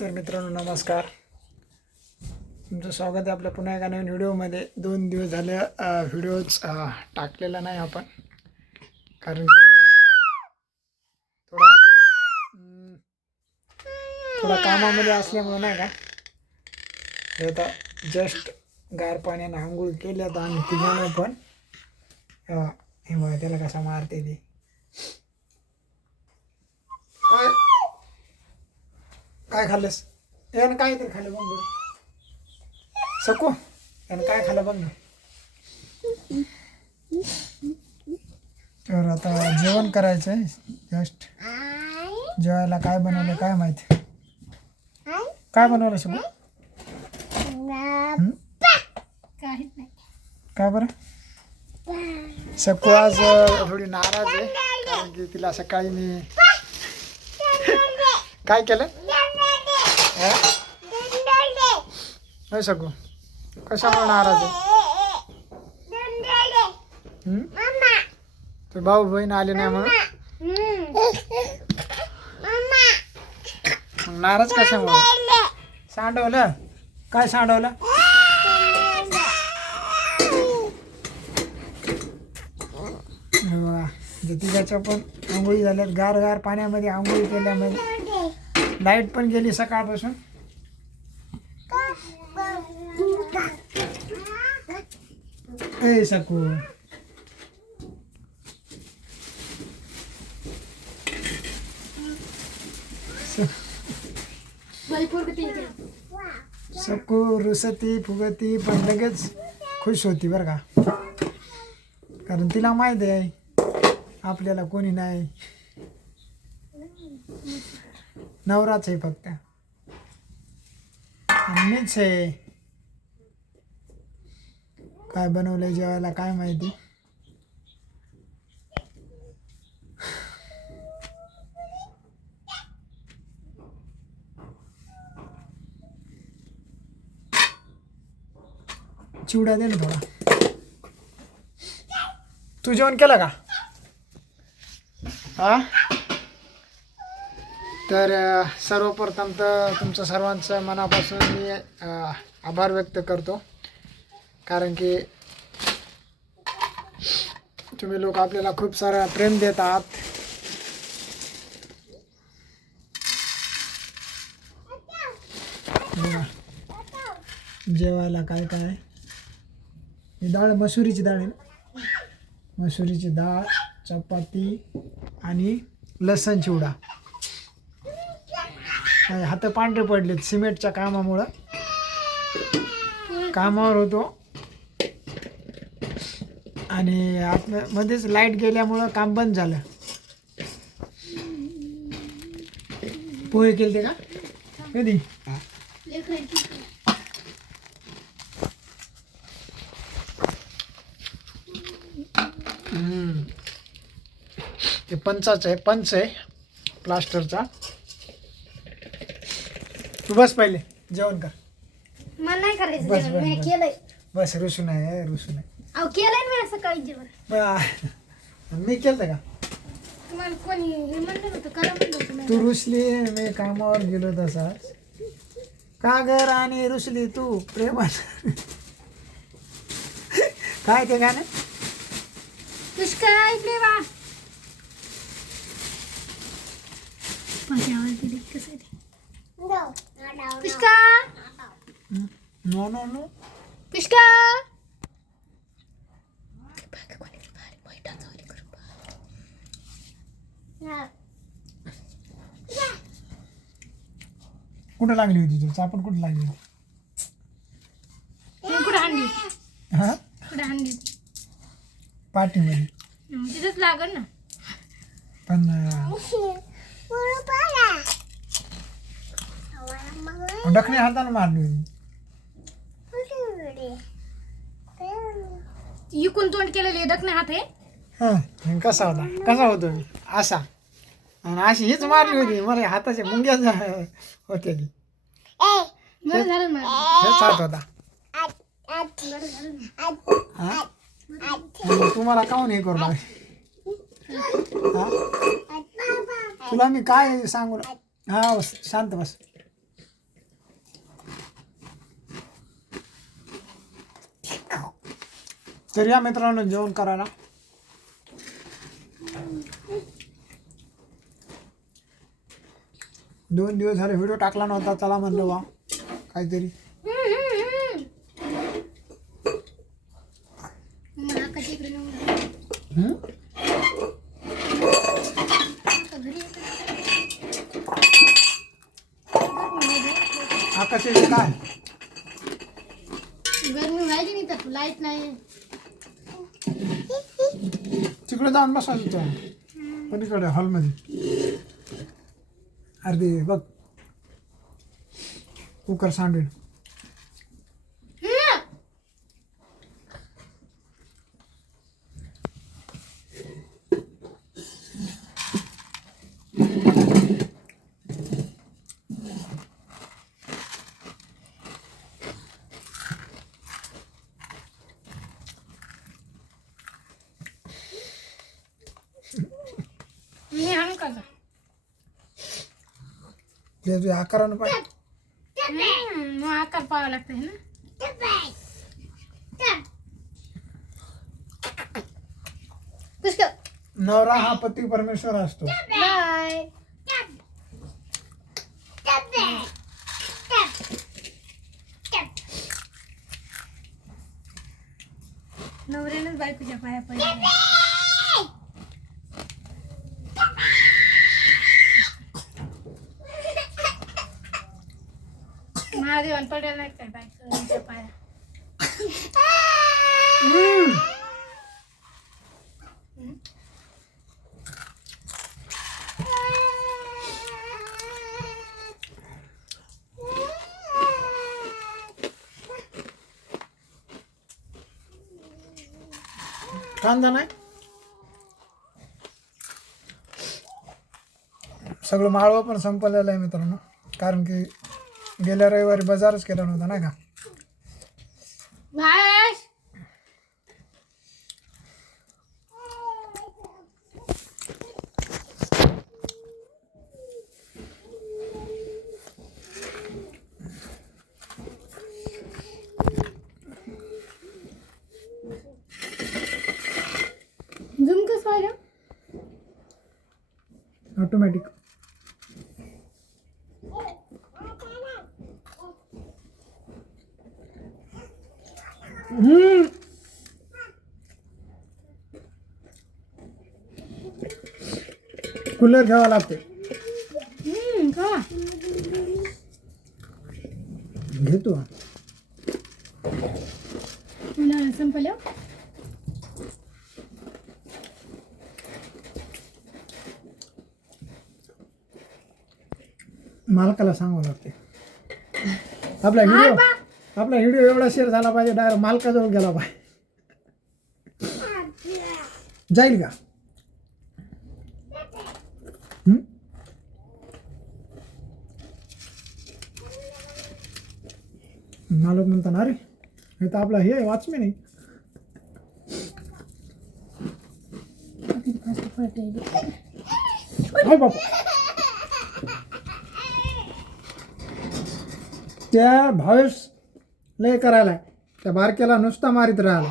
तर मित्रांनो नमस्कार. तुमचं स्वागत आहे आपल्या पुन्हा एका नवीन व्हिडिओमध्ये. 2 दिवस झाले व्हिडिओज टाकलेला नाही आपण, कारण की थोडा थोडा कामामध्ये असल्यामुळे नाही का. हे आता जस्ट गार पाण्याने आंघोळ केल्या तर आम्ही तिघांना पण. हे बघा त्याला कसा मारते ते. काय काय खाल्लंस? यानं काहीतरी खाल्लं बघ बरं. सकू यानं काय खाल्लं बघ ना. तर आता जेवण करायचं आहे. जस्ट जेवायला काय बनवलं काय माहिती. काय बनवलं सकू? काय बरं? सकू आज थोडी नाराज आहे, कारण की तिला सकाळी मी काय केलं नाही सकू. कशामुळे नाराज आहे? तर भाऊ बहीण आले नाही म्हणून मग नाराज कशामुळे? सांडवलं काय? सांडवलं बघा. तिघाच्या पण आंघोळी झाल्यात. गार गार पाण्यामध्ये आंघोळी केल्यामध्ये लाईट पण गेली सकाळपासून. ए सकू सकू रुसती फुगती पण लगेच खुश होती बरं का, कारण तिला माहिती आहे आपल्याला कोणी नाही, नवराच आहे फक्त आणि मीच आहे. काय बनवलंय जेवायला काय माहिती. चिवडा दे ना थोडा. तू जेवण केलं का? हा. तर सर्वप्रथम तर तुमचं सर्वांचं मनापासून मी आभार व्यक्त करतो, कारण की तुम्ही लोक आपल्याला खूप सारा प्रेम देत आहात. जेवायला काय काय? ही डाळ मसुरीची डाळ आहे. मसुरीची डाळ, चपाती आणि लसण चिवडा. हात पांढरे पडलेत सिमेंटच्या कामामुळं. कामावर होतो आणि आतमध्येच लाईट गेल्यामुळं काम बंद झालं. पोहे केलते का कधी? ते पंचाचं आहे, पंच आहे प्लास्टरचा. तू बस पहिले जेवण कर. मला नाही करायचं बस जेवण. मी बस केलंय. बस. रुसू नाही रुसू नाही. अहो केलंय ना मी सकाळी जेवण. मी केलं का? तुम्हाला कोणी हे म्हणलं होतं करा म्हणलं होतं मला. तू रुसली, मी कामावर गेलो तसाच. का घर आणि रुसली तू प्रेमात. काय ते गाणं? पुष्कळ इकडे वा. माझी आवाज दिली कसं आहे? पुष्कळ नो नो नो. पुष्कळ कुठं लागली होती तू? चापट कुठं लागली होती? कुठं हांडी? हा, कुठं हांडी? पाठीमध्ये. तिथंच लागल ना. पण डखणे हाताने मारली होती. इकून तोंड केलेले दखणे हात आहे. हा, कसा होता? कसा होतो मी असा? आणि अशी हीच मारली होती. मला हाताच्या मुंग्या होत्या ती. बरं झालं मला. हेच हात होता. हा, तुम्हाला काऊन हे करू लागले? हा, तुला मी काय सांगू? हा शांत बस. तर या मित्रांनो जेवण करायला. दोन दिवस झाले व्हिडिओ टाकला नव्हता, चला म्हणलं वा काहीतरी. मला आकाश इकडे नेऊन घाल. हम्म? आता घरी येतो. आकाशाचे काय गरमी व्हायची नाही तर लाईट नाही. तिकडे जाऊन बसायचं त्या पलीकडे हॉलमध्ये. अर्धी बघ कुकर सांडून. मी आणू का गं? ते तुझ्या आकारानं पाहिजे. मग आकार पाहावं लागतं है ना. पुष्कळ नवरा हा पती परमेश्वर असतो. बाय. नवऱ्यानंच बायकोच्या पाया पडले. महादेवान पडेल नाही काय बायकोच्या पाया. कांदा नाही सगळं माळवं पण संपलेलं आहे मित्रांनो, कारण की गेल्या रविवारी बाजारच केला नव्हता नाही का. भास झूम कसं व्हायला. ऑटोमॅटिक. कूलर घ्यावा लागते. का घेतो उन्हाळा संपलं. मालकाला सांगावं लागते. आपला व्हिडिओ एवढा शेअर झाला पाहिजे, डायरेक्ट मालकाजवळ गेला पाहिजे. जाईल का. मालक म्हणता ना, अरे हे तर आपला हे वाचमे नाही. हो बापा, त्या भावेश लय करायला त्या बारक्याला नुसता मारित राहिला.